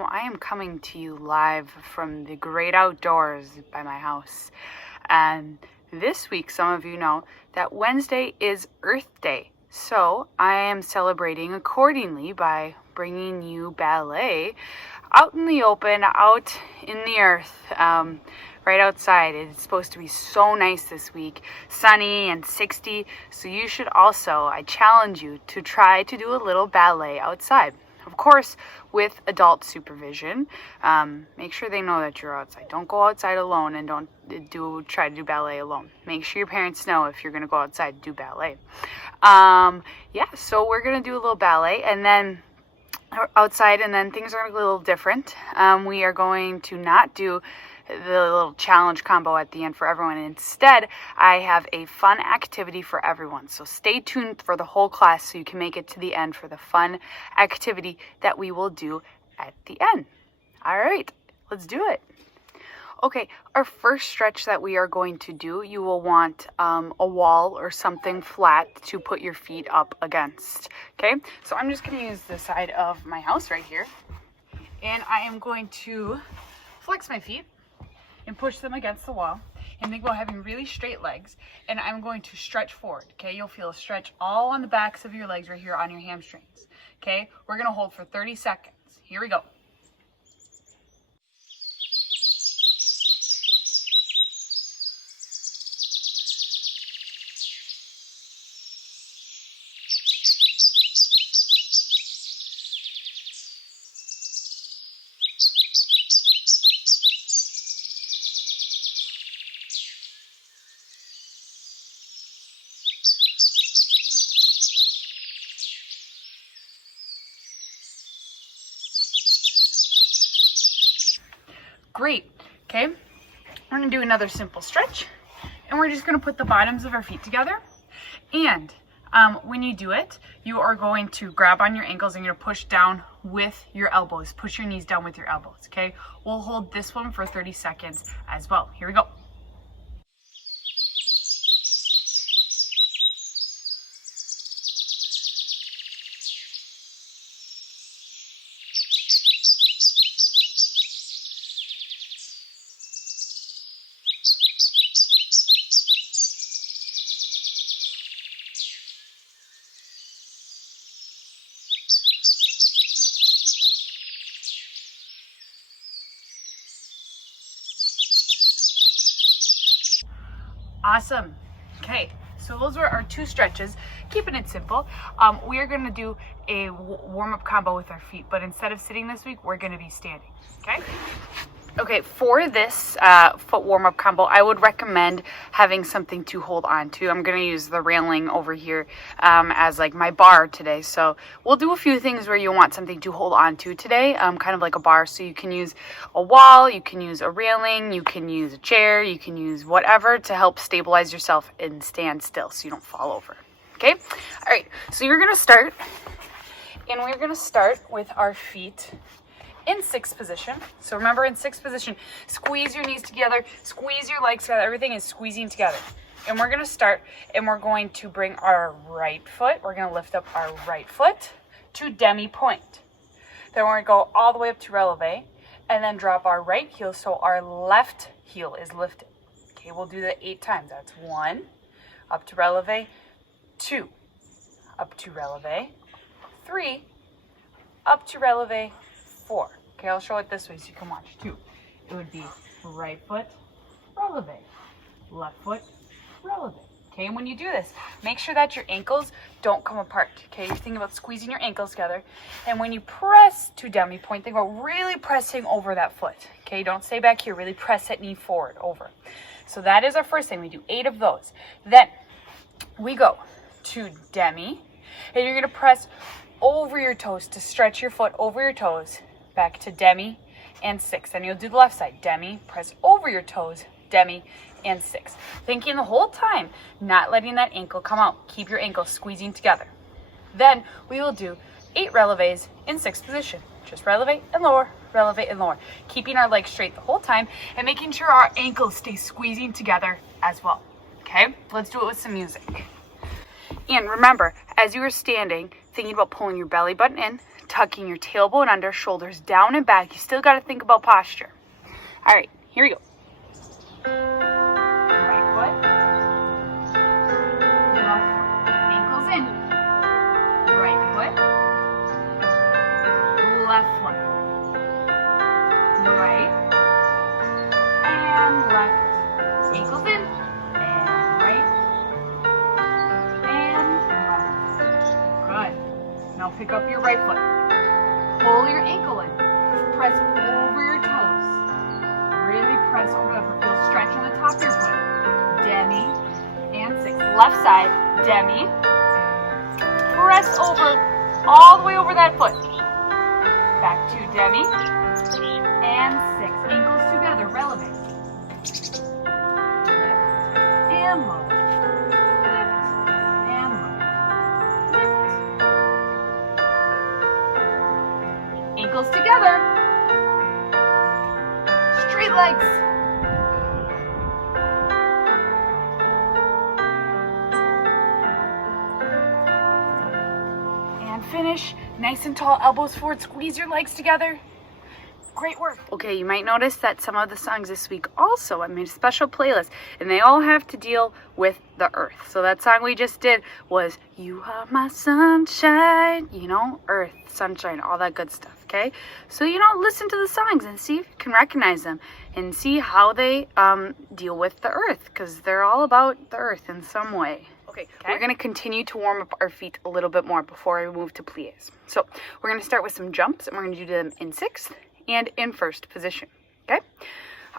I am coming to you live from the great outdoors by my house. And this week, some of you know that Wednesday is Earth Day. So I am celebrating accordingly by bringing you ballet out in the open, out in the earth, right outside. It's supposed to be so nice this week, sunny and 60. So you should also, I challenge you to try to do a little ballet outside. Of course, with adult supervision. Make sure they know that you're outside. Don't go outside alone and don't try to do ballet alone. Make sure your parents know if you're going to go outside and do ballet. So we're going to do a little ballet and then outside, and then things are going to be a little different. We are going to not do the little challenge combo at the end for everyone. Instead, I have a fun activity for everyone. So stay tuned for the whole class so you can make it to the end for the fun activity that we will do at the end. All right, let's do it. Okay, our first stretch that we are going to do, you will want a wall or something flat to put your feet up against. Okay, so I'm just going to use the side of my house right here. And I am going to flex my feet and push them against the wall, and think about having really straight legs, and I'm going to stretch forward. Okay, you'll feel a stretch all on the backs of your legs right here on your hamstrings. Okay, we're gonna hold for 30 seconds. Here we go. Great. Okay, we're going to do another simple stretch, and we're just going to put the bottoms of our feet together. And when you do it, you are going to grab on your ankles and you're going to push down with your elbows. Push your knees down with your elbows. Okay, we'll hold this one for 30 seconds as well. Here we go. Awesome. Okay, so those were our two stretches. Keeping it simple. We are going to do a warm-up combo with our feet, but instead of sitting this week, we're going to be standing. Okay? Okay, for this foot warm-up combo, I would recommend having something to hold on to. I'm going to use the railing over here as like my bar today. So we'll do a few things where you want something to hold on to today, kind of like a bar. So you can use a wall, you can use a railing, you can use a chair, you can use whatever to help stabilize yourself and stand still so you don't fall over. Okay? All right, so you're going to start, and we're going to start with our feet in sixth position. So remember, in sixth position, squeeze your knees together, squeeze your legs together. Everything is squeezing together. And we're going to start, and we're going to bring our right foot. We're going to lift up our right foot to demi-point. Then we're going to go all the way up to releve, and then drop our right heel so our left heel is lifted. Okay, we'll do that 8 times. That's 1, up to releve, 2, up to releve, 3, up to releve, 4. Okay, I'll show it this way so you can watch. 2. It would be right foot, releve, left foot, releve. Okay, and when you do this, make sure that your ankles don't come apart. Okay, you're thinking about squeezing your ankles together. And when you press to demi-point, think about really pressing over that foot. Okay, don't stay back here. Really press that knee forward, over. So that is our first thing. We do 8 of those. Then we go to demi, and you're going to press over your toes to stretch your foot over your toes. Back to demi and 6. Then you'll do the left side. Demi, press over your toes, demi and 6. Thinking the whole time, not letting that ankle come out. Keep your ankles squeezing together. Then we will do 8 releves in 6th position. Just releve and lower, keeping our legs straight the whole time and making sure our ankles stay squeezing together as well. Okay, let's do it with some music. And remember, as you are standing, thinking about pulling your belly button in tucking your tailbone under, shoulders down and back. You still got to think about posture. All right, here we go. Right foot, left foot, ankles in. Right foot, left foot, right and left, ankles in, and right and left. Good. Now pick up your right foot. Pull your ankle in. Press over your toes. Really press over the foot. Feel stretch on the top of your foot. Demi and 6. Left side, demi. Press over, all the way over that foot. Back to demi and 6. Ankles together, relevant. Lift and lower. Lift and lower. Lift. Ankles together. Straight legs. And finish. Nice and tall, elbows forward. Squeeze your legs together. Great work. Okay, you might notice that some of the songs this week also, I made a special playlist, and they all have to deal with the earth. So that song we just did was You Are My Sunshine, you know, earth, sunshine, all that good stuff, okay? So, you know, listen to the songs and see if you can recognize them and see how they deal with the earth, because they're all about the earth in some way. Okay, we're going to continue to warm up our feet a little bit more before we move to pliés. So we're going to start with some jumps, and we're going to do them in 6th and in 1st position, okay?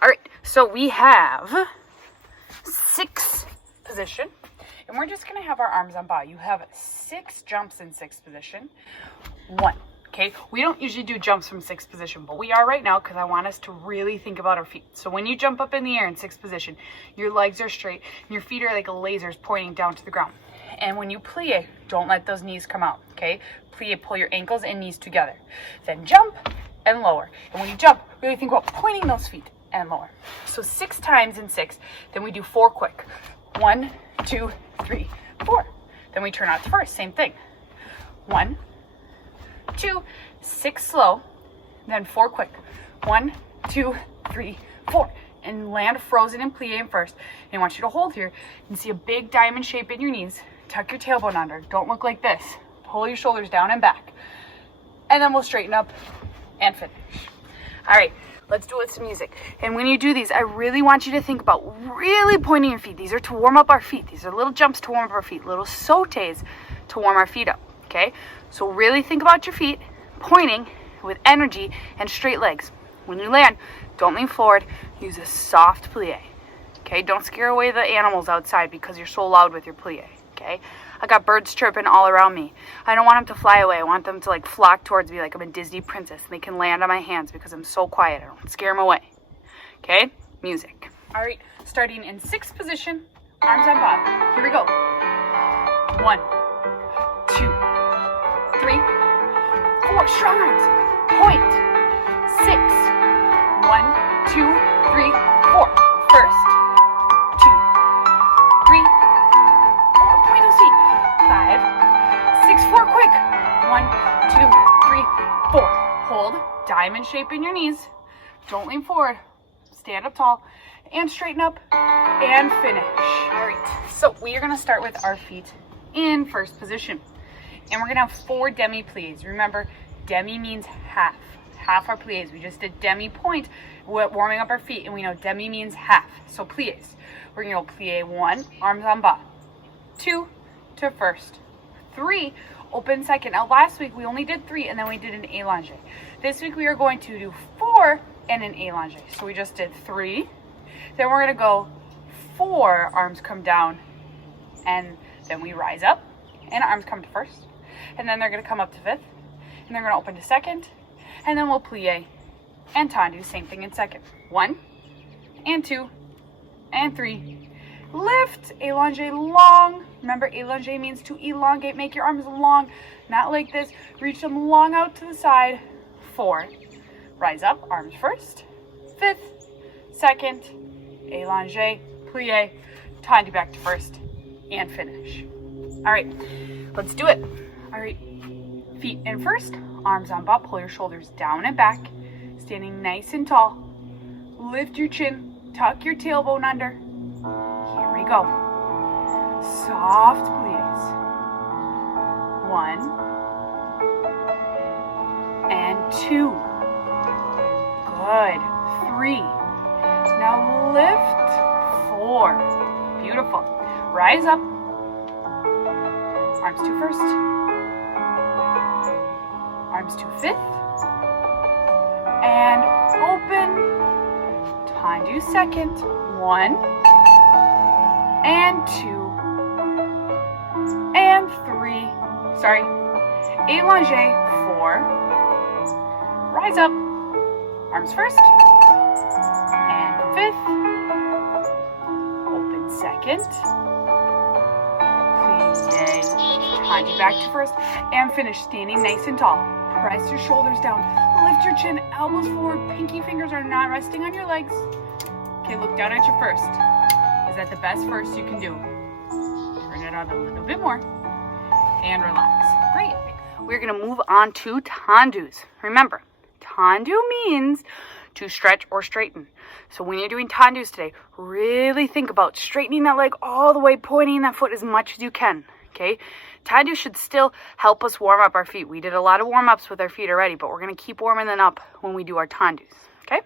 All right, so we have 6th position, and we're just going to have our arms on bow. You have 6 jumps in 6th position, 1, okay? We don't usually do jumps from 6th position, but we are right now because I want us to really think about our feet. So when you jump up in the air in 6th position, your legs are straight, and your feet are like lasers pointing down to the ground. And when you plie, don't let those knees come out, okay? Plie, pull your ankles and knees together. Then jump and lower. And when you jump, really think about pointing those feet and lower. So 6 times in 6. Then we do 4 quick. 1, 2, 3, 4. Then we turn out to 1st. Same thing. 1, 2, 6 slow. Then 4 quick. 1, 2, 3, 4. And land frozen and plie in 1st. And I want you to hold here and see a big diamond shape in your knees. Tuck your tailbone under. Don't look like this. Pull your shoulders down and back. And then we'll straighten up and finish. All right, let's do it with some music. And when you do these, I really want you to think about really pointing your feet. These are to warm up our feet. These are little jumps to warm up our feet, little sautés to warm our feet up, okay? So really think about your feet, pointing with energy and straight legs. When you land, don't lean forward. Use a soft plie, okay? Don't scare away the animals outside because you're so loud with your plie, okay? I got birds chirping all around me. I don't want them to fly away. I want them to like flock towards me like I'm a Disney princess. And they can land on my hands because I'm so quiet. I don't scare them away. Okay? Music. All right. Starting in 6th position. Arms on bottom. Here we go. 1, 2, 3, 4. Strong arms. Point. 6. 1, 2, 3, 4. First. 2, 3, 5, 6, 4, quick. 1, 2, 3, 4. Hold, diamond shape in your knees. Don't lean forward. Stand up tall and straighten up and finish. All right, so we are gonna start with our feet in 1st position. And we're gonna have 4 demi plies. Remember, demi means half. Half our plies. We just did demi point, warming up our feet, and we know demi means half. So plies. We're gonna go plie 1, arms on bas. 2, to 1st. 3, open 2nd. Now last week we only did 3 and then we did an allongé. This week we are going to do 4 and an allongé. So we just did 3. Then we're going to go 4, arms come down, and then we rise up and arms come to 1st. And then they're going to come up to 5th, and they're going to open to 2nd, and then we'll plie and tendu, same thing in 2nd. 1 and 2 and 3. Lift, allongé long. Remember, allongé means to elongate. Make your arms long, not like this. Reach them long out to the side. 4. Rise up, arms 1st. 5th, 2nd, allongé, plie, tendu back to 1st, and finish. All right, let's do it. All right, Feet in first, arms on butt, pull your shoulders down and back, standing nice and tall. Lift your chin, tuck your tailbone under. Here we go. Soft please. 1 and 2. Good. 3. Now lift. 4. Beautiful. Rise up. Arms to first. Arms to fifth. And open. Tandu second. 1 and 2 and 3. Sorry. Allongé. 4. Rise up. Arms first. And fifth. Open second. Plie. Tandu back to first. And finish standing nice and tall. Press your shoulders down. Lift your chin, elbows forward. Pinky fingers are not resting on your legs. Okay, look down at your first. Is that the best first you can do? Turn it on a little bit more. And relax. Great. We're going to move on to tandus. Remember, tandu means to stretch or straighten. So when you're doing tandus today, really think about straightening that leg all the way, pointing that foot as much as you can. Okay? Tandu should still help us warm up our feet. We did a lot of warm-ups with our feet already, but we're going to keep warming them up when we do our tandus. Okay?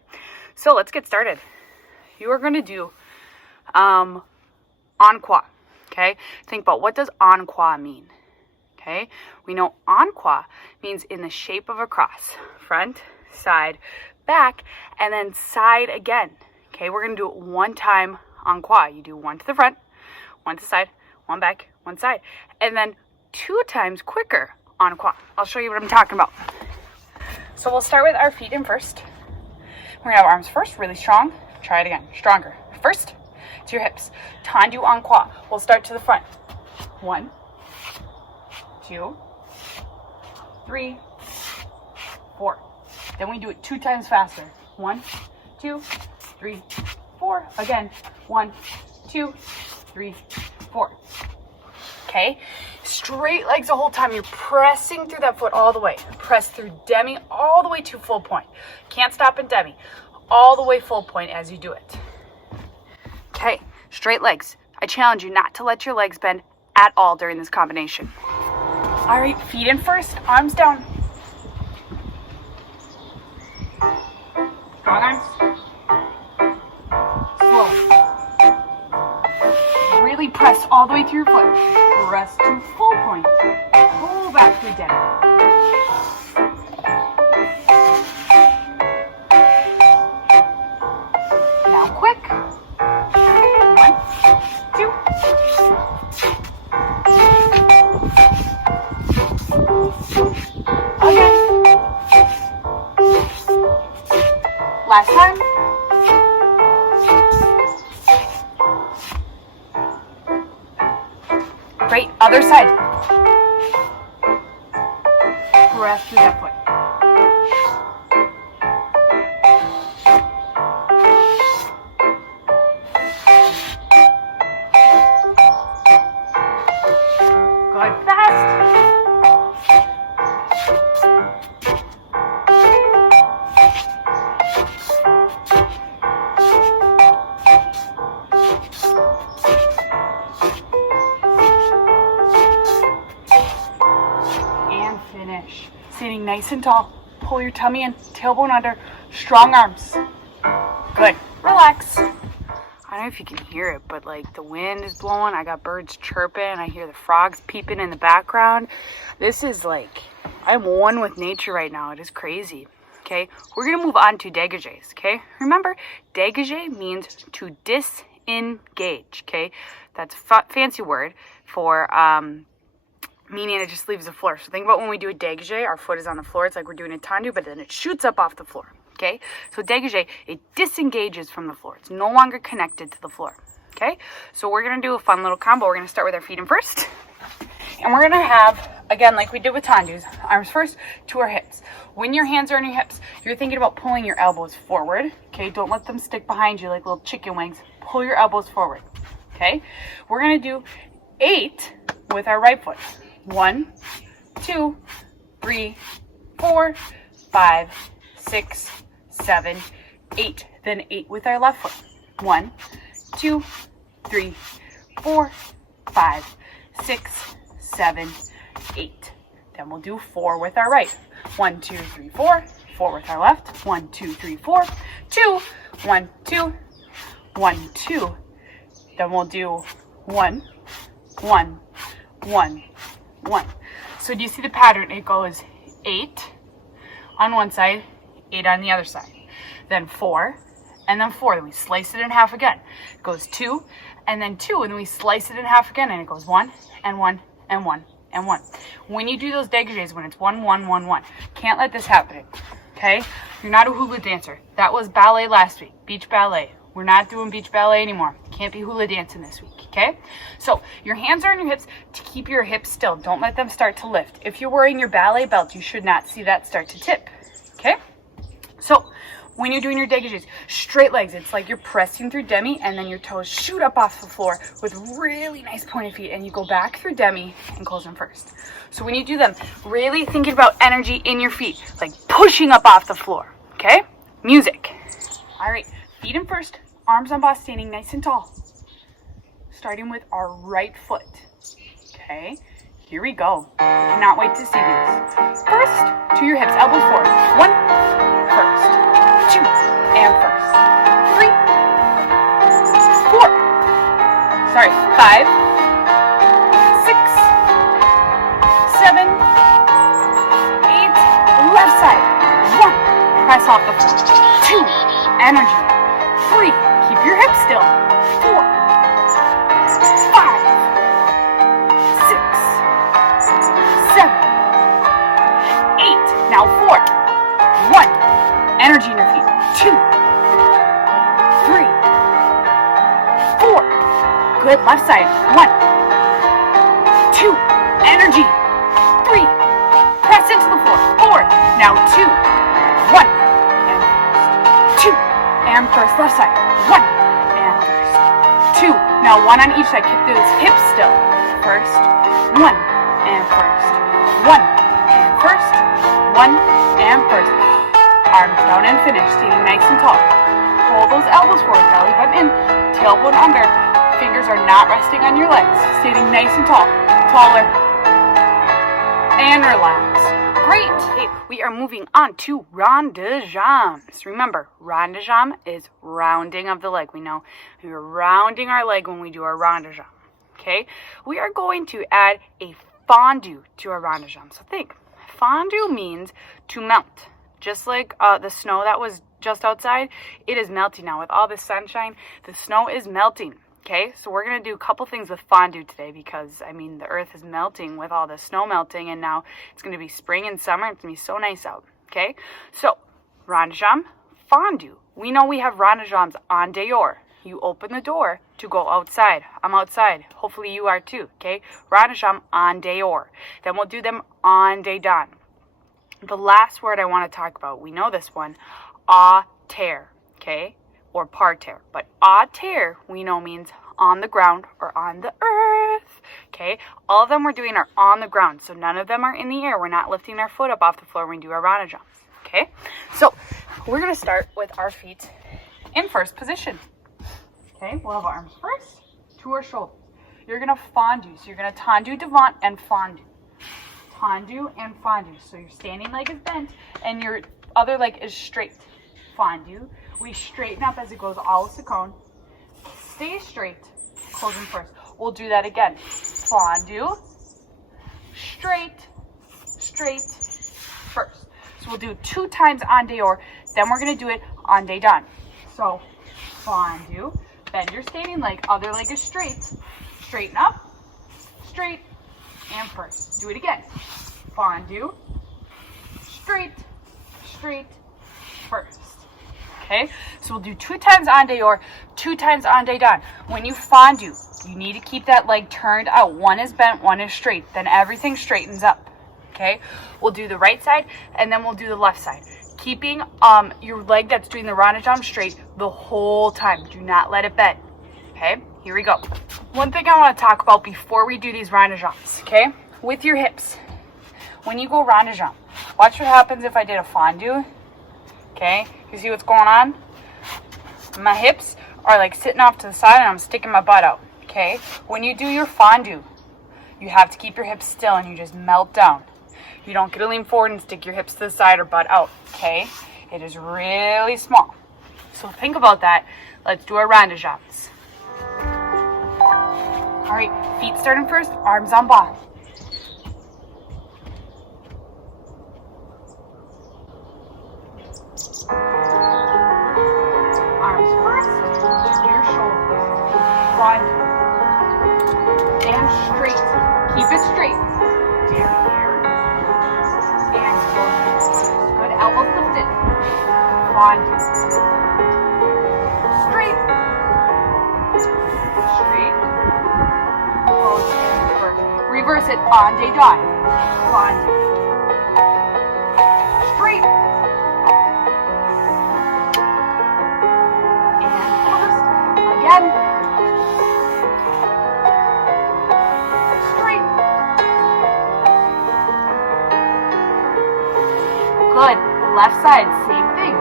So let's get started. You are going to do en-quoi. Okay? Think about, what does en-quoi mean? Okay? We know en-quoi means in the shape of a cross. Front, side, back, and then side again. Okay? We're going to do it one time en-quoi. You do one to the front, one to the side, one back, one side, and then 2 times quicker en-quoi. I'll show you what I'm talking about. So we'll start with our feet in first. We're going to have arms first, really strong. Try it again, stronger. First, to your hips. Tandu en-quoi. We'll start to the front. 1, 2, 3, 4. Then we do it 2 times faster. 1, 2, 3, 4. Again, 1, 2, 3, 4. Okay? Straight legs the whole time. You're pressing through that foot all the way. Press through demi all the way to full point. Can't stop in demi. All the way full point as you do it. Okay, straight legs. I challenge you not to let your legs bend at all during this combination. All right, feet in first, arms down. Strong arms. Slow. Really press all the way through your foot. Press to full point. Pull back through demi. Quick. 1, 2. Again. Last time. Great. Other side. Press through that foot. Good, fast. And finish. Sitting nice and tall. Pull your tummy in, tailbone under, strong arms. Good. Relax. I don't know if you can hear it, but like the wind is blowing. I got birds chirping. I hear the frogs peeping in the background. This is like, I'm one with nature right now. It is crazy. Okay, we're going to move on to dégagés. Okay, remember, dégagé means to disengage. Okay, that's a fancy word for meaning it just leaves the floor. So think about when we do a dégagé, our foot is on the floor. It's like we're doing a tendu, but then it shoots up off the floor. Okay, so dégagé, it disengages from the floor. It's no longer connected to the floor. Okay, so we're going to do a fun little combo. We're going to start with our feet in first. And we're going to have, again, like we did with tandus, arms first to our hips. When your hands are on your hips, you're thinking about pulling your elbows forward. Okay, don't let them stick behind you like little chicken wings. Pull your elbows forward. Okay, we're going to do 8 with our right foot. 1, 2, 3, 4, 5, 6, 7, 8. Then 8 with our left foot. 1, 2, 3, 4, 5, 6, 7, 8. Then we'll do 4 with our right. 1, 2, 3, 4. 4 with our left. 1, 2, 3, 4. 2. 1, 2. 1, 2. Then we'll do 1, 1, 1, 1. So do you see the pattern? It goes 8 on one side, 8 on the other side. Then 4, and then 4. Then we slice it in half again. It goes 2, and then 2, and then we slice it in half again, and it goes 1, and 1, and 1, and 1. When you do those dégagés, when it's 1, 1, 1, 1, can't let this happen, okay? You're not a hula dancer. That was ballet last week, beach ballet. We're not doing beach ballet anymore. Can't be hula dancing this week, okay? So your hands are on your hips to keep your hips still. Don't let them start to lift. If you're wearing your ballet belt, you should not see that start to tip, okay? So when you're doing your dégagés, straight legs, it's like you're pressing through demi and then your toes shoot up off the floor with really nice pointed feet and you go back through demi and close them first. So when you do them, really thinking about energy in your feet, like pushing up off the floor, okay? Music. All right, feet in first, arms on boss, standing nice and tall. Starting with our right foot, okay? Here we go. Cannot wait to see these. First, to your hips, elbows forward. 1, first. 2, and first. 3, 4. Sorry, 5, 6, 7, 8. Left side. 1, press off the floor. 2, energy. 3, keep your hips still. 4, 5, 6, 7, 8. Now 4, 1. Energy in your feet. 2, 3, 4. Good. Left side. 1, 2. Energy. 3. Press into the floor. 4. Now 2, 1. And first. 2. And first. Left side. 1. And first. 2. Now 1 on each side. Keep those hips still. First. 1. And first. 1. And first. 1. And first. Arms down and finish, standing nice and tall. Pull those elbows forward, belly button in, tailbone under. Fingers are not resting on your legs. Standing nice and tall, taller, and relax. Great. Okay, we are moving on to rond de jambes. Remember, rond de jambe is rounding of the leg. We know we're rounding our leg when we do our rond de jambe. Okay, we are going to add a fondue to our rond de jambe. So think, fondue means to melt. Just like the snow that was just outside, it is melting now. With all this sunshine, the snow is melting, okay? So we're going to do a couple things with fondue today because, I mean, the earth is melting with all the snow melting, and now it's going to be spring and summer. It's going to be so nice out, okay? So, rond de jambe, fondue. We know we have rond de jambes en dehors. You open the door to go outside. I'm outside. Hopefully you are too, okay? Rond de jambe en dehors. Then we'll do them en dedans. The last word I want to talk about, we know this one, à terre, okay, or parterre. But à terre, we know means on the ground or on the earth, okay. All of them we're doing are on the ground, so none of them are in the air. We're not lifting our foot up off the floor when we do our rond de jambes, okay. So we're going to start with our feet in first position, okay. We'll have our arms first to our shoulders. You're going to fondue, so you're going to tendu devant and fondue. Fondue and fondue. So your standing leg is bent and your other leg is straight. Fondue. We straighten up as it goes all the cone. Stay straight. Closing first. We'll do that again. Fondue. Straight. Straight. First. So we'll do 2 times en dehors. Then we're going to do it en dedans. So fondue. Bend your standing leg. Other leg is straight. Straighten up. Straight. And first. Do it again. Fondue. Straight. Straight. First. Okay? So we'll do 2 times en dehors, 2 times en dedans. When you fondue, you need to keep that leg turned out. One is bent, one is straight. Then everything straightens up. Okay? We'll do the right side, and then we'll do the left side. Keeping your leg that's doing the rond de jambe straight the whole time. Do not let it bend. Okay? Here we go. One thing I want to talk about before we do these rond de jambes, okay? With your hips. when you go rond de jambe, watch what happens if I did a fondue. Okay, you see what's going on? My hips are like sitting off to the side and I'm sticking my butt out. Okay, when you do your fondue, you have to keep your hips still and you just melt down. You don't get to lean forward and stick your hips to the side or butt out. Okay, it is really small. So think about that. Let's do our rond de jambes. All right, feet starting first, arms en bas. Arms first to your shoulders. One. And straight. Keep it straight. There, here. And close. Good, elbows lifted. One. Straight. Straight. Close. Reverse it. On day dot. One. Straight. Again. Straight. Good. Left side, same thing.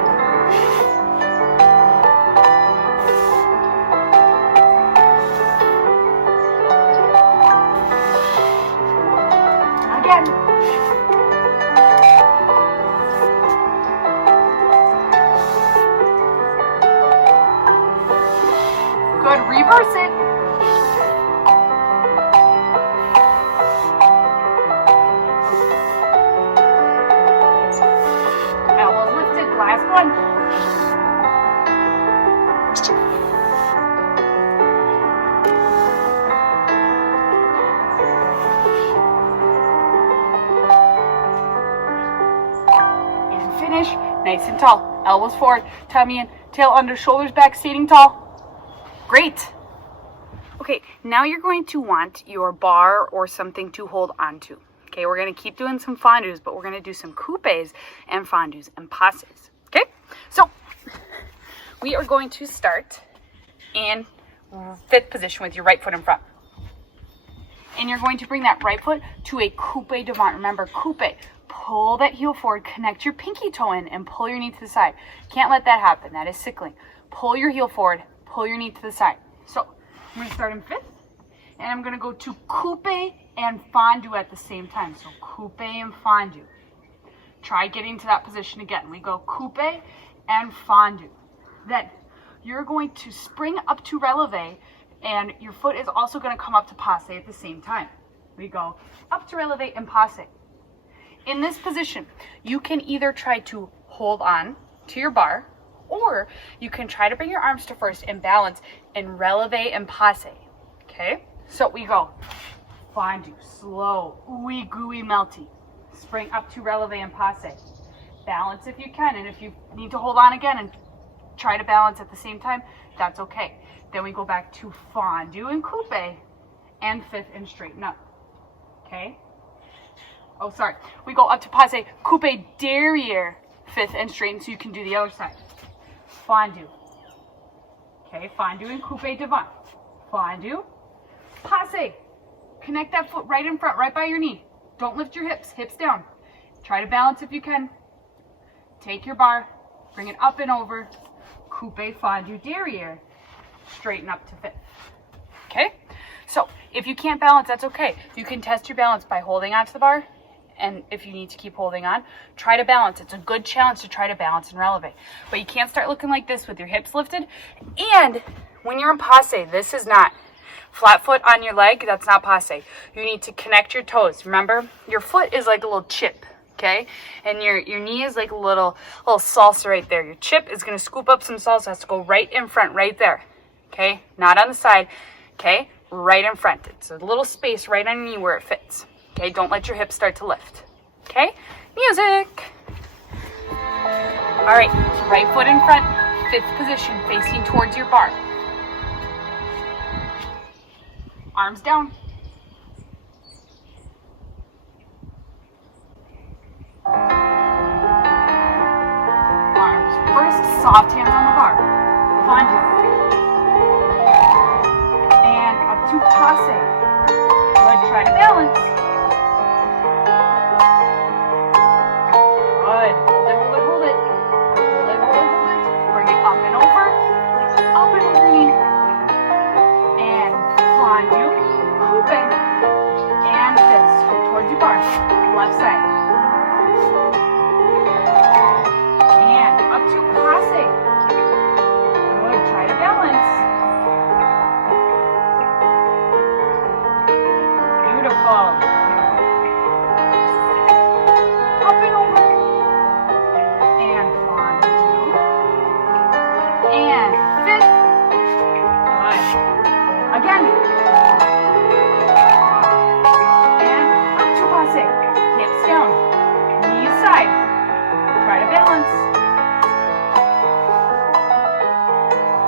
Again. Good, reverse it. Elbows lifted, last one. And finish, nice and tall. Elbows forward, tummy in, tail under, shoulders back, seating tall. Great. Okay, now you're going to want your bar or something to hold onto. Okay, we're going to keep doing some fondues, but we're going to do some coupes and fondues and passes. Okay, so we are going to start in fifth position with your right foot in front. And you're going to bring that right foot to a coupe devant. Remember, coupe. Pull that heel forward, connect your pinky toe in, and pull your knee to the side. Can't let that happen. That is sickling. Pull your heel forward. Pull your knee to the side. So I'm going to start in fifth, and I'm going to go to coupe and fondue at the same time. So coupe and fondue. Try getting to that position again. We go coupe and fondue. Then you're going to spring up to releve, and your foot is also going to come up to passe at the same time. We go up to releve and passe. In this position, you can either try to hold on to your bar, or you can try to bring your arms to first and balance and releve and passe. Okay? So we go fondue, slow, ooey gooey melty. Spring up to releve and passe. Balance if you can, and if you need to hold on again and try to balance at the same time, that's okay. Then we go back to fondue and coupe and fifth and straighten up. Okay? Oh, sorry. We go up to passe, coupe derriere, fifth and straighten so you can do the other side. Fondue. Okay, fondue and coupe devant. Fondue, passe. Connect that foot right in front, right by your knee. Don't lift your hips, hips down. Try to balance if you can. Take your bar, bring it up and over. Coupe, fondue, derriere. Straighten up to fifth. Okay? So, if you can't balance, that's okay. You can test your balance by holding onto the bar. And if you need to keep holding on, try to balance. It's a good challenge to try to balance and releve. But you can't start looking like this with your hips lifted. And when you're in passe, this is not flat foot on your leg. That's not passe. You need to connect your toes. Remember, your foot is like a little chip, okay? And your knee is like a little salsa right there. Your chip is going to scoop up some salsa. It has to go right in front, right there, okay? Not on the side, okay? Right in front. It's a little space right on your knee where it fits. Okay, don't let your hips start to lift. Okay, music. All right, right foot in front, fifth position, facing towards your bar. Arms down. Arms first, soft hands on the bar. Fondue. And up to passe. Good, try to balance. open, and fist. Go towards your bar. Left side. And up to passe. Good, try to balance. Beautiful. Up and over. And one, two. And fifth. Good. Again. And up to passe. Hips down. Knees side. Try to balance.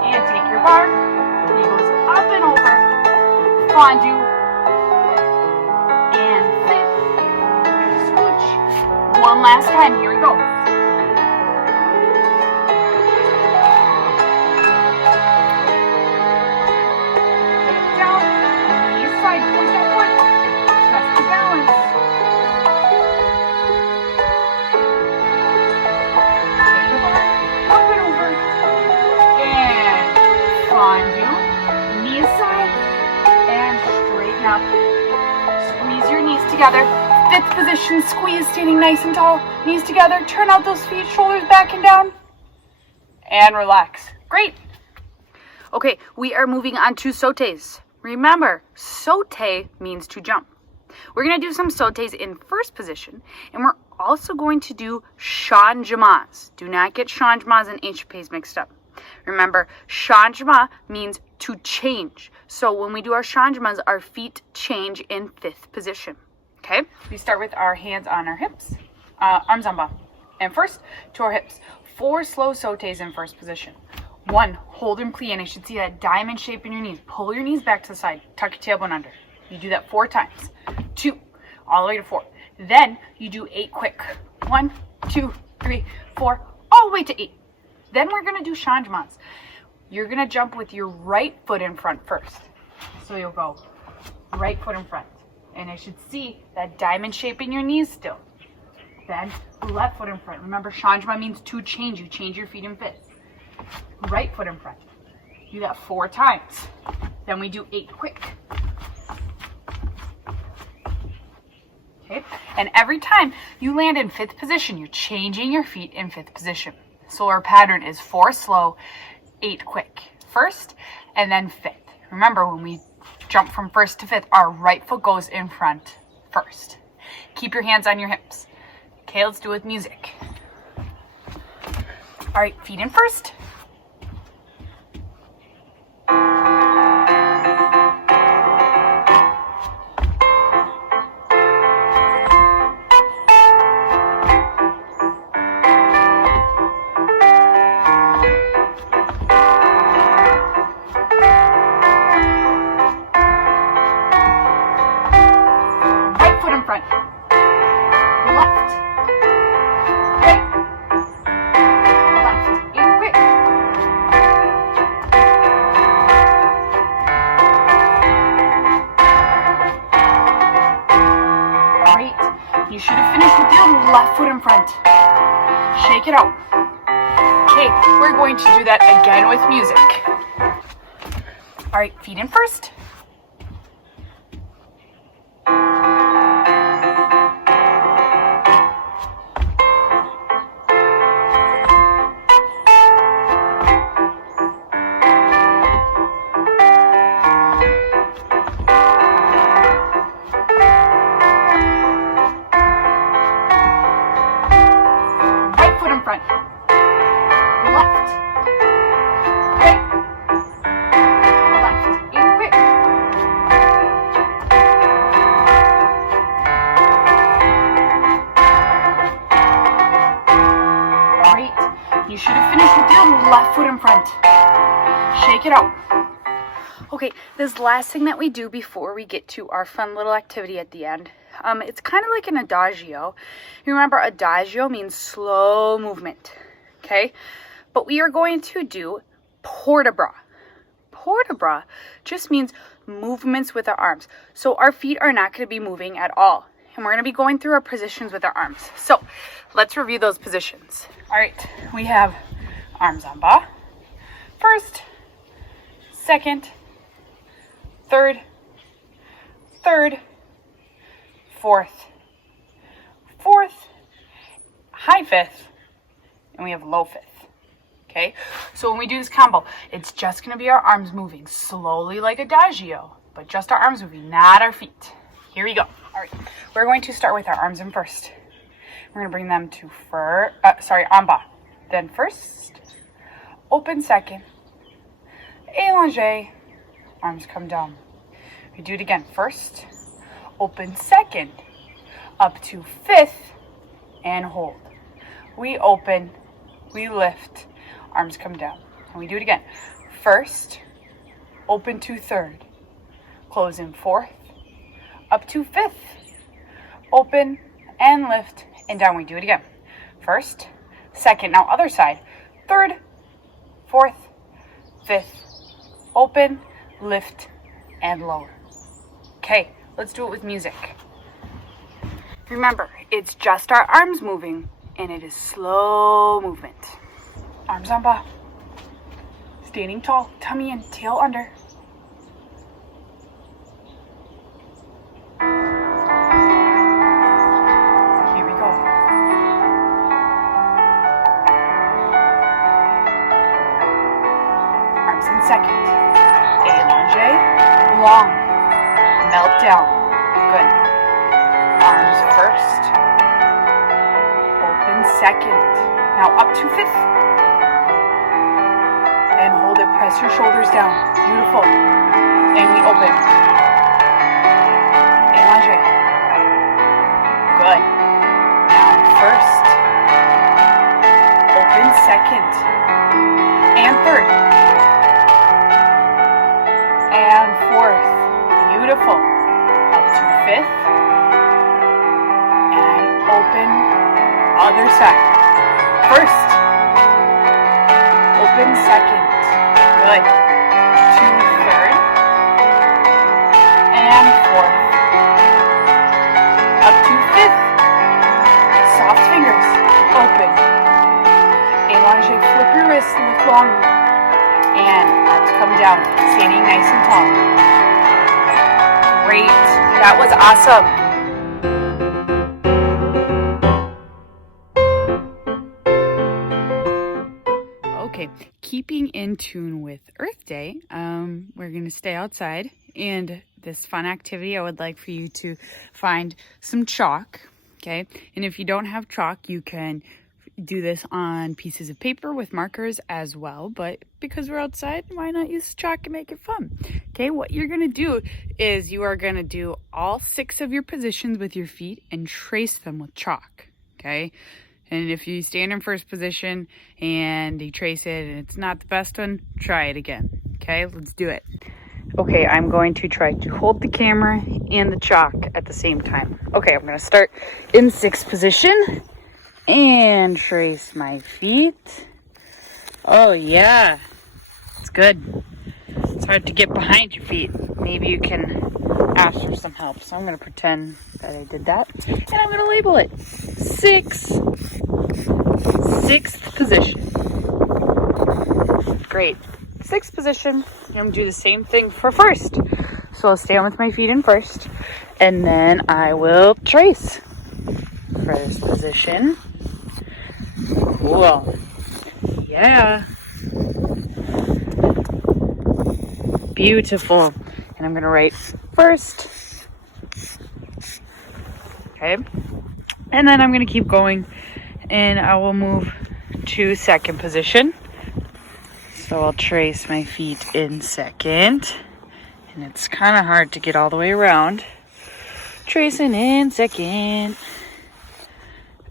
And take your bar. He goes up and over. Fondue. And fifth. Scooch. One last time. Here we go. Side, point that foot. Test the balance. Take the bar, up and over. And fondue. Knee aside. And straighten up. Squeeze your knees together. Fifth position, squeeze, standing nice and tall. Knees together. Turn out those feet, shoulders back and down. And relax. Great. Okay, we are moving on to sautés. Remember, sauté means to jump. We're going to do some sautés in first position, and we're also going to do changements. Do not get changements and échappés mixed up. Remember, changement means to change. So when we do our changements, our feet change in fifth position. Okay? We start with our hands on our hips, arms en bas. And first, to our hips. 4 slow sautés in first position. 1, hold and plie, and I should see that diamond shape in your knees. Pull your knees back to the side. Tuck your tailbone under. You do that 4 times. 2, all the way to 4. Then you do 8 quick. 1, 2, 3, 4, all the way to 8. Then we're going to do changements. You're going to jump with your right foot in front first. So you'll go right foot in front. And I should see that diamond shape in your knees still. Then left foot in front. Remember, changement means to change. You change your feet in fifth. Right foot in front. Do that 4 times. Then we do 8 quick. Okay? And every time you land in fifth position, you're changing your feet in fifth position. So our pattern is 4 slow, 8 quick. First, and then fifth. Remember, when we jump from first to fifth, our right foot goes in front first. Keep your hands on your hips. Okay, let's do it with music. All right, feet in first. Right foot in front. Left. Right. Left. 8 quick. Great. You should have finished with your left foot in front. Shake it out. Okay, we're going to do that again with music. All right, feet in first. Front, left, right, left, 8 quick. Great. You should have finished with your left foot in front. Shake it out. Okay, this last thing that we do before we get to our fun little activity at the end, it's kind of like an adagio. You remember, adagio means slow movement, okay? But we are going to do port-a-bras. Port-a-bras just means movements with our arms. So our feet are not going to be moving at all. And we're going to be going through our positions with our arms. So let's review those positions. All right, we have arms en bas. First, second, third, third, fourth, fourth, high fifth, and we have low fifth. Okay, so when we do this combo, it's just going to be our arms moving slowly like adagio, but just our arms moving, not our feet. Here we go. All right, we're going to start with our arms in first. We're going to bring them to en bas. Then first, open second, allongé, arms come down. We do it again. First, open second, up to fifth, and hold. We open, we lift, arms come down. And we do it again. First, open to third, close in fourth, up to fifth, open and lift, and down. We do it again. First, second, now other side, third, fourth, fifth, open, lift, and lower. Okay, let's do it with music. Remember, it's just our arms moving, and it is slow movement. Arms en bas. Standing tall, tummy in, tail under. Here we go. Arms in second. Allongé, long. Melt down. Good. Arms first. Open second. Now up to fifth. And hold it, press your shoulders down. Beautiful. And we open. Allongé. Good. Now first. Open second. And third. And fourth. Beautiful. Up to fifth. And open. Other side. First. Open second. Good. To third. And fourth. Up to fifth. Soft fingers. Open. Allongé. Flip your wrists. Lift long. And arms come down. Standing nice and tall. Great. That was awesome. Okay, keeping in tune with Earth Day, we're going to stay outside, and this fun activity, I would like for you to find some chalk, okay? And if you don't have chalk, you can do this on pieces of paper with markers as well, but because we're outside, why not use chalk and make it fun? Okay, what you're going to do is you are going to do all 6 of your positions with your feet and trace them with chalk, okay? And if you stand in first position and you trace it and it's not the best one, try it again. Okay, let's do it. Okay, I'm going to try to hold the camera and the chalk at the same time. Okay, I'm going to start in 6th position and trace my feet. Oh yeah, it's good. It's hard to get behind your feet. Maybe you can ask for some help. So I'm going to pretend that I did that. And I'm going to label it 6th position. Great. 6th position. I'm going to do the same thing for first. So I'll stand with my feet in first. And then I will trace. First position. Cool. Yeah. Beautiful. And I'm going to write first. Okay. And then I'm going to keep going. And I will move to 2nd position. So I'll trace my feet in 2nd. And it's kind of hard to get all the way around. Tracing in 2nd.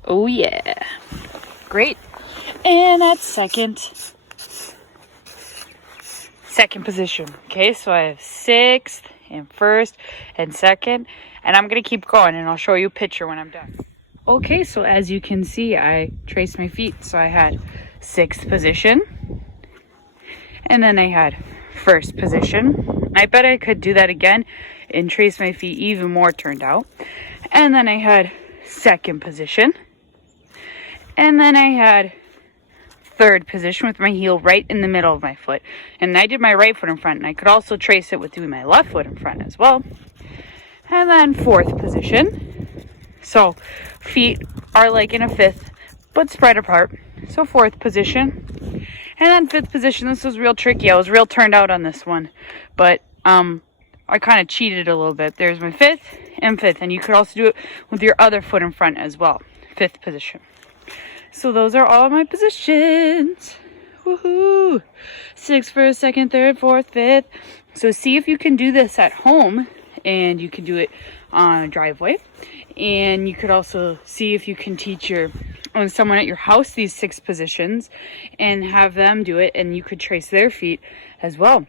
Oh yeah. Great. And that's 2nd position. Okay, so I have 6th and 1st and 2nd. And I'm going to keep going, and I'll show you a picture when I'm done. Okay, so as you can see, I traced my feet. So I had 6th position. And then I had 1st position. I bet I could do that again and trace my feet even more turned out. And then I had 2nd position. And then I had 3rd position with my heel right in the middle of my foot. And I did my right foot in front, and I could also trace it with doing my left foot in front as well. And then fourth position. So feet are like in a fifth, but spread apart. So fourth position. And then fifth position. This was real tricky. I was real turned out on this one, but I kind of cheated a little bit. There's my fifth and fifth, and you could also do it with your other foot in front as well. Fifth position. So those are all my positions. Woohoo! 6th, 1st, 2nd, 3rd, 4th, 5th. So see if you can do this at home, and you can do it on a driveway. And you could also see if you can teach someone at your house these 6 positions and have them do it, and you could trace their feet as well.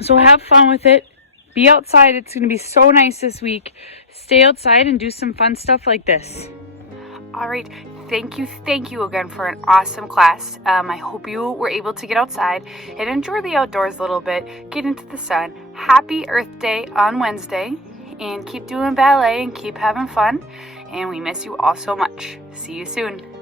So have fun with it. Be outside. It's going to be so nice this week. Stay outside and do some fun stuff like this. All right. Thank you again for an awesome class. I hope you were able to get outside and enjoy the outdoors a little bit, get into the sun. Happy Earth Day on Wednesday, and keep doing ballet and keep having fun. And we miss you all so much. See you soon.